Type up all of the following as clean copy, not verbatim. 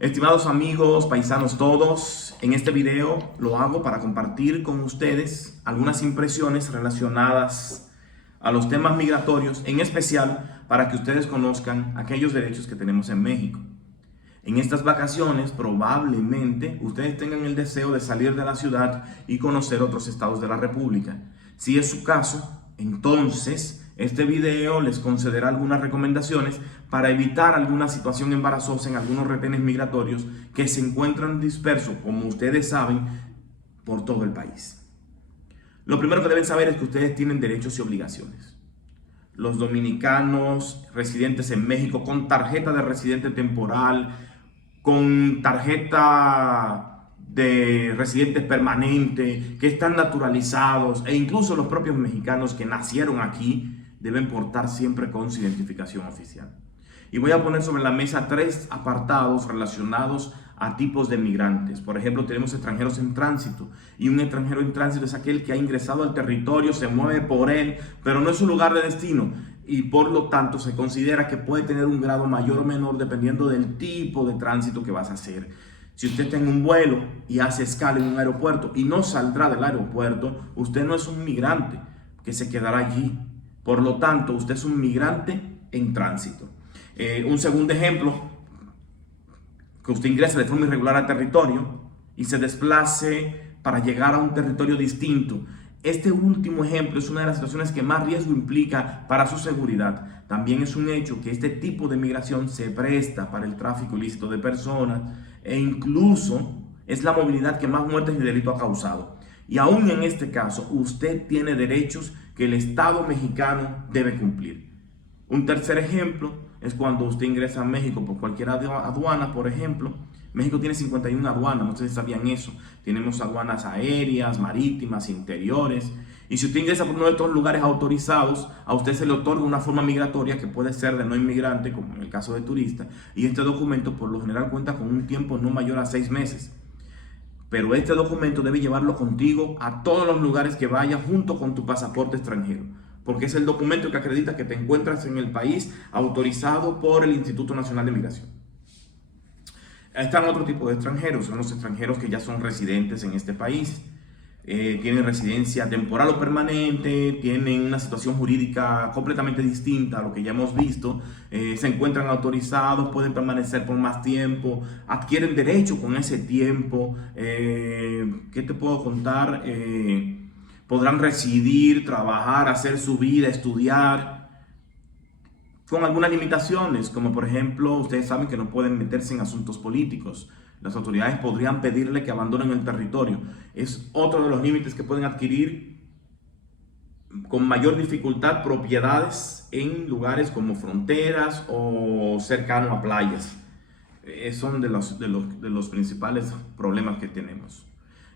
Estimados amigos, paisanos todos, en este video lo hago para compartir con ustedes algunas impresiones relacionadas a los temas migratorios, en especial para que ustedes conozcan aquellos derechos que tenemos en México. En estas vacaciones probablemente ustedes tengan el deseo de salir de la ciudad y conocer otros estados de la República. Si es su caso, entonces este video les concederá algunas recomendaciones para evitar alguna situación embarazosa en algunos retenes migratorios que se encuentran dispersos, como ustedes saben, por todo el país. Lo primero que deben saber es que ustedes tienen derechos y obligaciones. Los dominicanos residentes en México con tarjeta de residente temporal, con tarjeta de residentes permanente, que están naturalizados, e incluso los propios mexicanos que nacieron aquí, deben portar siempre con su identificación oficial. Y voy a poner sobre la mesa tres apartados relacionados a tipos de migrantes. Por ejemplo, tenemos extranjeros en tránsito, y un extranjero en tránsito es aquel que ha ingresado al territorio, se mueve por él, pero no es su lugar de destino, y por lo tanto se considera que puede tener un grado mayor o menor dependiendo del tipo de tránsito que vas a hacer. Si usted está en un vuelo y hace escala en un aeropuerto y no saldrá del aeropuerto, usted no es un migrante que se quedará allí. Por lo tanto, usted es un migrante en tránsito. Un segundo ejemplo, que usted ingrese de forma irregular al territorio y se desplace para llegar a un territorio distinto. Este último ejemplo es una de las situaciones que más riesgo implica para su seguridad. También es un hecho que este tipo de migración se presta para el tráfico ilícito de personas e incluso es la movilidad que más muertes y delitos ha causado. Y aún en este caso, usted tiene derechos que el Estado mexicano debe cumplir. Un tercer ejemplo es cuando usted ingresa a México por cualquier aduana, por ejemplo. México tiene 51 aduanas, no sé si sabían eso. Tenemos aduanas aéreas, marítimas, interiores. Y si usted ingresa por uno de estos lugares autorizados, a usted se le otorga una forma migratoria que puede ser de no inmigrante, como en el caso de turista. Y este documento por lo general cuenta con un tiempo no mayor a 6 meses. Pero este documento debe llevarlo contigo a todos los lugares que vayas junto con tu pasaporte extranjero, porque es el documento que acredita que te encuentras en el país autorizado por el Instituto Nacional de Migración. Están otro tipo de extranjeros, son los extranjeros que ya son residentes en este país. Tienen residencia temporal o permanente, tienen una situación jurídica completamente distinta a lo que ya hemos visto, se encuentran autorizados, pueden permanecer por más tiempo, adquieren derecho con ese tiempo. ¿Qué te puedo contar? Podrán residir, trabajar, hacer su vida, estudiar, con algunas limitaciones, como por ejemplo, ustedes saben que no pueden meterse en asuntos políticos. Las autoridades podrían pedirle que abandonen el territorio. Es otro de los límites que pueden adquirir con mayor dificultad propiedades en lugares como fronteras o cercano a playas. Son de los principales problemas que tenemos.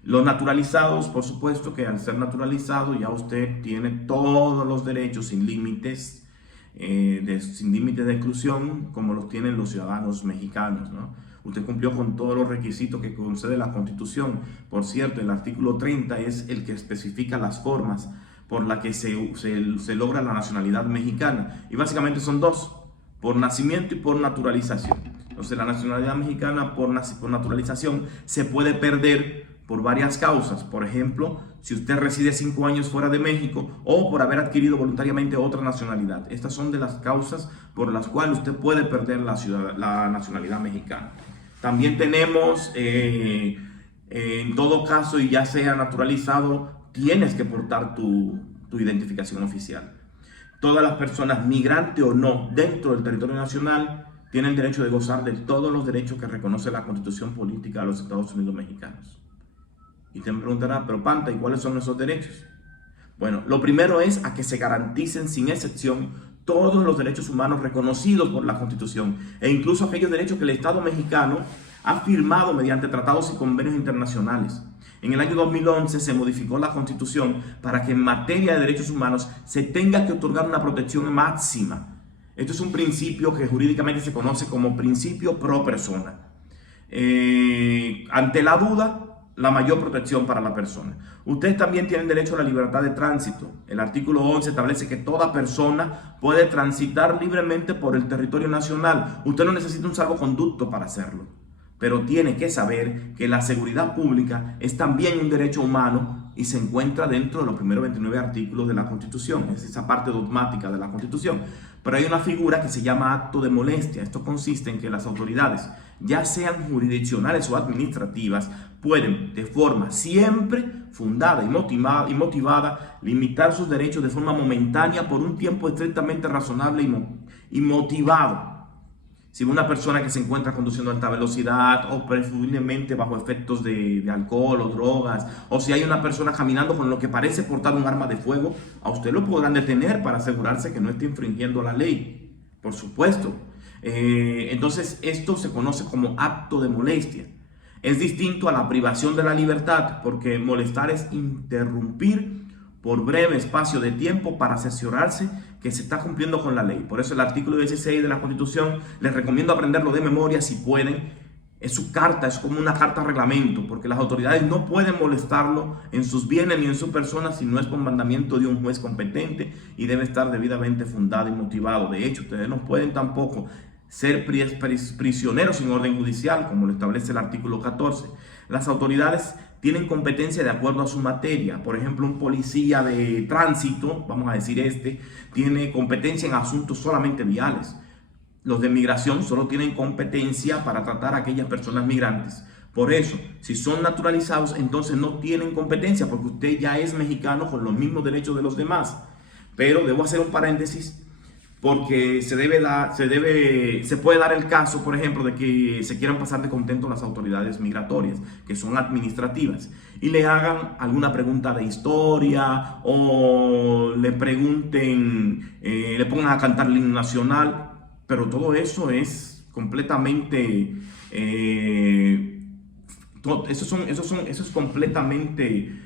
Los naturalizados, por supuesto que al ser naturalizado ya usted tiene todos los derechos sin límites, sin límites de exclusión, como los tienen los ciudadanos mexicanos, ¿no? Usted cumplió con todos los requisitos que concede la Constitución. Por cierto, el artículo 30 es el que especifica las formas por las que se logra la nacionalidad mexicana. Y básicamente son dos: por nacimiento y por naturalización. Entonces, la nacionalidad mexicana por naturalización se puede perder por varias causas. Por ejemplo, si usted reside 5 años fuera de México o por haber adquirido voluntariamente otra nacionalidad. Estas son de las causas por las cuales usted puede perder la nacionalidad mexicana. También tenemos, en todo caso, y ya sea naturalizado, tienes que portar tu identificación oficial. Todas las personas, migrante o no, dentro del territorio nacional, tienen derecho de gozar de todos los derechos que reconoce la Constitución Política de los Estados Unidos Mexicanos. Y te me preguntará, pero Panta, ¿y cuáles son esos derechos? Bueno, lo primero es a que se garanticen sin excepción todos los derechos humanos reconocidos por la Constitución, e incluso aquellos derechos que el Estado mexicano ha firmado mediante tratados y convenios internacionales. En el año 2011 se modificó la Constitución para que en materia de derechos humanos se tenga que otorgar una protección máxima. Esto es un principio que jurídicamente se conoce como principio pro persona. Ante la duda, la mayor protección para la persona. Ustedes también tienen derecho a la libertad de tránsito. El artículo 11 establece que toda persona puede transitar libremente por el territorio nacional. Usted no necesita un salvoconducto para hacerlo. pero tiene que saber que la seguridad pública es también un derecho humano y se encuentra dentro de los primeros 29 artículos de la Constitución. Es esa parte dogmática de la Constitución. Pero hay una figura que se llama acto de molestia. Esto consiste en que las autoridades, ya sean jurisdiccionales o administrativas, pueden de forma siempre fundada y motivada limitar sus derechos de forma momentánea por un tiempo estrictamente razonable y motivado. Si una persona que se encuentra conduciendo a alta velocidad o presumiblemente bajo efectos de alcohol o drogas, o si hay una persona caminando con lo que parece portar un arma de fuego, a usted lo podrán detener para asegurarse que no esté infringiendo la ley, por supuesto. Entonces esto se conoce como acto de molestia. Es distinto a la privación de la libertad, porque molestar es interrumpir por breve espacio de tiempo para cerciorarse que se está cumpliendo con la ley. Por eso el artículo 16 de la Constitución, les recomiendo aprenderlo de memoria si pueden. Es su carta, es como una carta reglamento, porque las autoridades no pueden molestarlo en sus bienes ni en su persona si no es por mandamiento de un juez competente y debe estar debidamente fundado y motivado. De hecho, ustedes no pueden tampoco ser prisioneros sin orden judicial, como lo establece el artículo 14. Las autoridades tienen competencia de acuerdo a su materia. Por ejemplo, un policía de tránsito, vamos a decir tiene competencia en asuntos solamente viales. Los de migración solo tienen competencia para tratar a aquellas personas migrantes. Por eso, si son naturalizados, entonces no tienen competencia, porque usted ya es mexicano con los mismos derechos de los demás. Pero debo hacer un paréntesis, porque se puede dar el caso, por ejemplo, de que se quieran pasar de contento las autoridades migratorias, que son administrativas, y le hagan alguna pregunta de historia o le pregunten, le pongan a cantar el himno nacional, pero todo eso es completamente, eso es completamente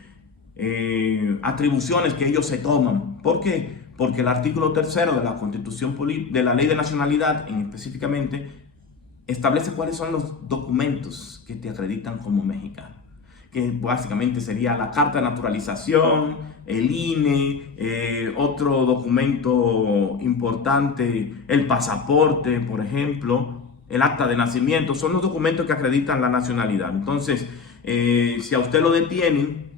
atribuciones que ellos se toman. ¿Por qué? Porque el artículo 3 de la Constitución de la Ley de Nacionalidad, específicamente, establece cuáles son los documentos que te acreditan como mexicano, que básicamente sería la carta de naturalización, el INE, otro documento importante, el pasaporte, por ejemplo, el acta de nacimiento. Son los documentos que acreditan la nacionalidad. Entonces, si a usted lo detienen,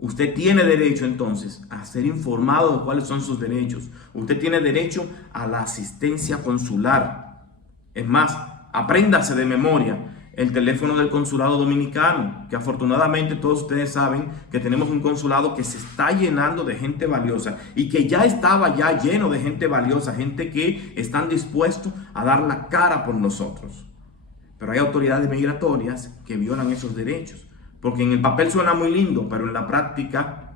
usted tiene derecho entonces a ser informado de cuáles son sus derechos. Usted tiene derecho a la asistencia consular. Es más, apréndase de memoria el teléfono del consulado dominicano, que afortunadamente todos ustedes saben que tenemos un consulado que se está llenando de gente valiosa y que ya estaba lleno de gente valiosa, gente que están dispuestos a dar la cara por nosotros. Pero hay autoridades migratorias que violan esos derechos. Porque en el papel suena muy lindo, pero en la práctica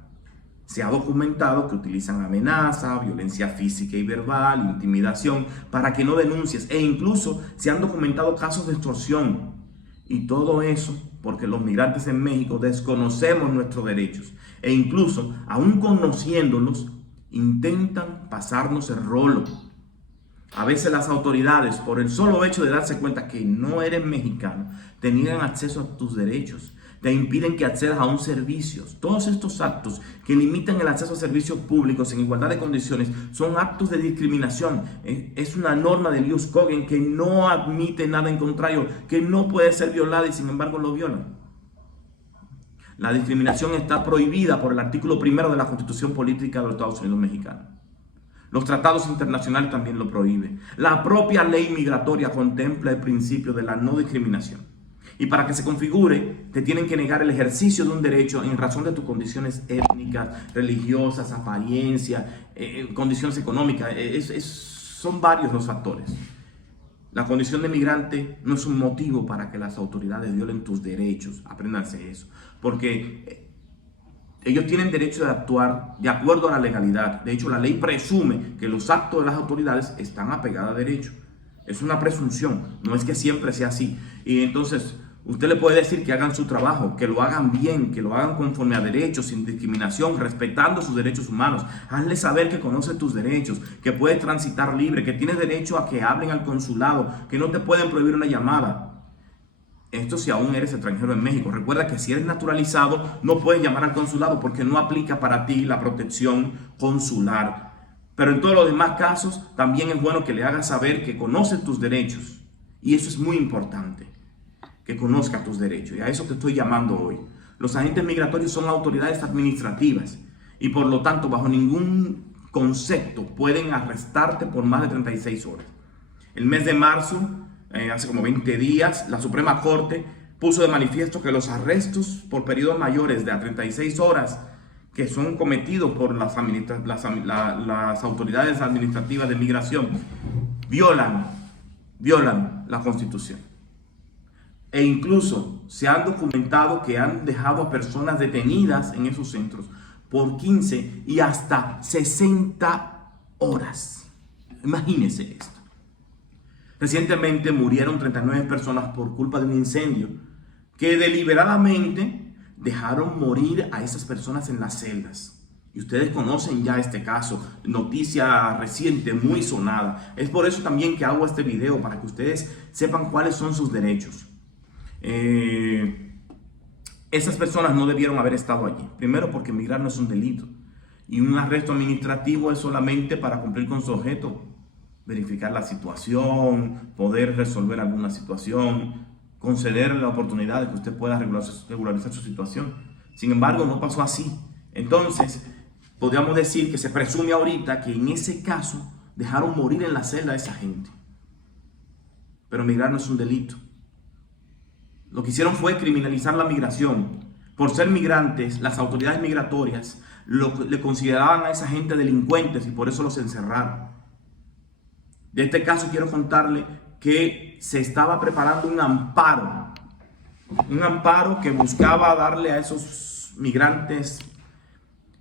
se ha documentado que utilizan amenaza, violencia física y verbal, intimidación, para que no denuncies. E incluso se han documentado casos de extorsión. Y todo eso porque los migrantes en México desconocemos nuestros derechos. E incluso, aún conociéndolos, intentan pasarnos el rolo. A veces las autoridades, por el solo hecho de darse cuenta que no eres mexicano, te niegan acceso a tus derechos. Te impiden que accedas a un servicio. Todos estos actos que limitan el acceso a servicios públicos en igualdad de condiciones son actos de discriminación. Es una norma del ius cogens que no admite nada en contrario, que no puede ser violada y sin embargo lo violan. La discriminación está prohibida por el artículo 1 de la Constitución Política de los Estados Unidos Mexicanos. Los tratados internacionales también lo prohíben. La propia ley migratoria contempla el principio de la no discriminación. Y para que se configure, te tienen que negar el ejercicio de un derecho en razón de tus condiciones étnicas, religiosas, apariencia, condiciones económicas. Son varios los factores. La condición de migrante no es un motivo para que las autoridades violen tus derechos. Apréndanse eso. Porque ellos tienen derecho de actuar de acuerdo a la legalidad. De hecho, la ley presume que los actos de las autoridades están apegados a derecho. Es una presunción, no es que siempre sea así. Y entonces, usted le puede decir que hagan su trabajo, que lo hagan bien, que lo hagan conforme a derechos, sin discriminación, respetando sus derechos humanos. Hazle saber que conoce tus derechos, que puede transitar libre, que tienes derecho a que hablen al consulado, que no te pueden prohibir una llamada. Esto si aún eres extranjero en México. Recuerda que si eres naturalizado, no puedes llamar al consulado porque no aplica para ti la protección consular. Pero en todos los demás casos, también es bueno que le hagas saber que conoce tus derechos. Y eso es muy importante. que conozca tus derechos. Y a eso te estoy llamando hoy. Los agentes migratorios son autoridades administrativas y por lo tanto bajo ningún concepto pueden arrestarte por más de 36 horas. El mes de marzo, hace como 20 días, la Suprema Corte puso de manifiesto que los arrestos por periodos mayores de a 36 horas que son cometidos por las autoridades administrativas de migración violan la Constitución. E incluso se han documentado que han dejado a personas detenidas en esos centros por 15 y hasta 60 horas. Imagínense esto. Recientemente murieron 39 personas por culpa de un incendio que deliberadamente dejaron morir a esas personas en las celdas. Y ustedes conocen ya este caso, noticia reciente, muy sonada. Es por eso también que hago este video, para que ustedes sepan cuáles son sus derechos. Esas personas no debieron haber estado allí. Primero, porque migrar no es un delito. Y un arresto administrativo es solamente para cumplir con su objeto. Verificar la situación, poder resolver alguna situación, concederle la oportunidad de que usted pueda regularizar su situación. Sin embargo, no pasó así. Entonces, podríamos decir que se presume ahorita que en ese caso dejaron morir en la celda a esa gente. Pero migrar no es un delito. Lo que hicieron fue criminalizar la migración. Por ser migrantes, las autoridades migratorias le consideraban a esa gente delincuentes y por eso los encerraron. De este caso quiero contarle que se estaba preparando un amparo que buscaba darle a esos migrantes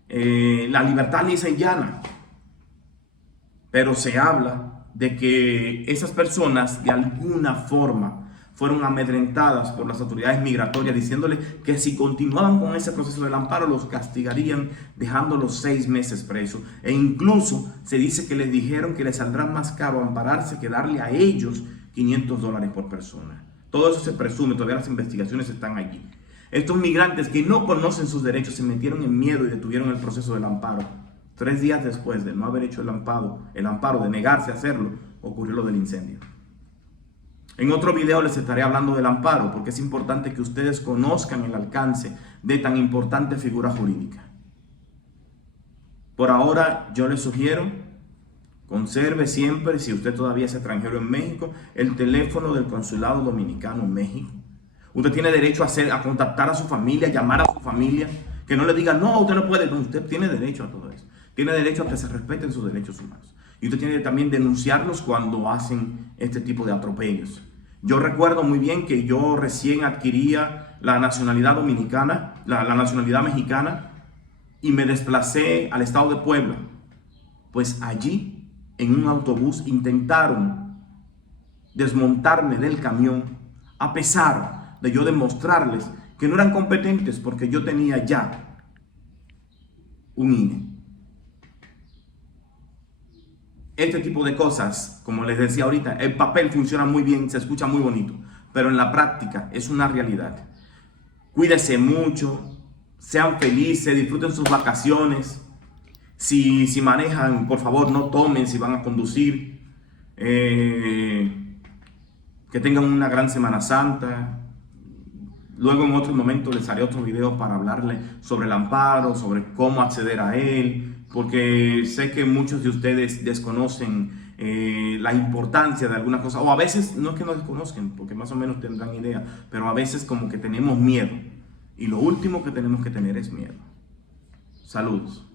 la libertad lisa y llana. Pero se habla de que esas personas de alguna forma fueron amedrentadas por las autoridades migratorias, diciéndole que si continuaban con ese proceso del amparo los castigarían dejándolos 6 meses presos. E incluso se dice que les dijeron que les saldrá más caro ampararse que darle a ellos $500 por persona. Todo eso se presume, todavía las investigaciones están allí. Estos migrantes que no conocen sus derechos se metieron en miedo y detuvieron el proceso del amparo. 3 días después de no haber hecho el amparo, de negarse a hacerlo, ocurrió lo del incendio. En otro video les estaré hablando del amparo, porque es importante que ustedes conozcan el alcance de tan importante figura jurídica. Por ahora, yo les sugiero, conserve siempre, si usted todavía es extranjero en México, el teléfono del Consulado Dominicano en México. Usted tiene derecho a contactar a su familia, llamar a su familia, que no le digan, no, usted no puede. No, usted tiene derecho a todo eso. Tiene derecho a que se respeten sus derechos humanos. Y usted tiene que también denunciarlos cuando hacen este tipo de atropellos. Yo recuerdo muy bien que yo recién adquiría la nacionalidad dominicana, la nacionalidad mexicana, y me desplacé al estado de Puebla. Pues allí, en un autobús, intentaron desmontarme del camión, a pesar de yo demostrarles que no eran competentes porque yo tenía ya un INE. Este tipo de cosas, como les decía ahorita, el papel funciona muy bien, se escucha muy bonito, pero en la práctica es una realidad. Cuídense mucho, sean felices, disfruten sus vacaciones. Si manejan, por favor, no tomen si van a conducir. Que tengan una gran Semana Santa. Luego en otro momento les haré otro video para hablarle sobre el amparo, sobre cómo acceder a él, porque sé que muchos de ustedes desconocen la importancia de alguna cosa, o a veces no es que no desconozcan, porque más o menos tendrán idea, pero a veces como que tenemos miedo, y lo último que tenemos que tener es miedo. Saludos.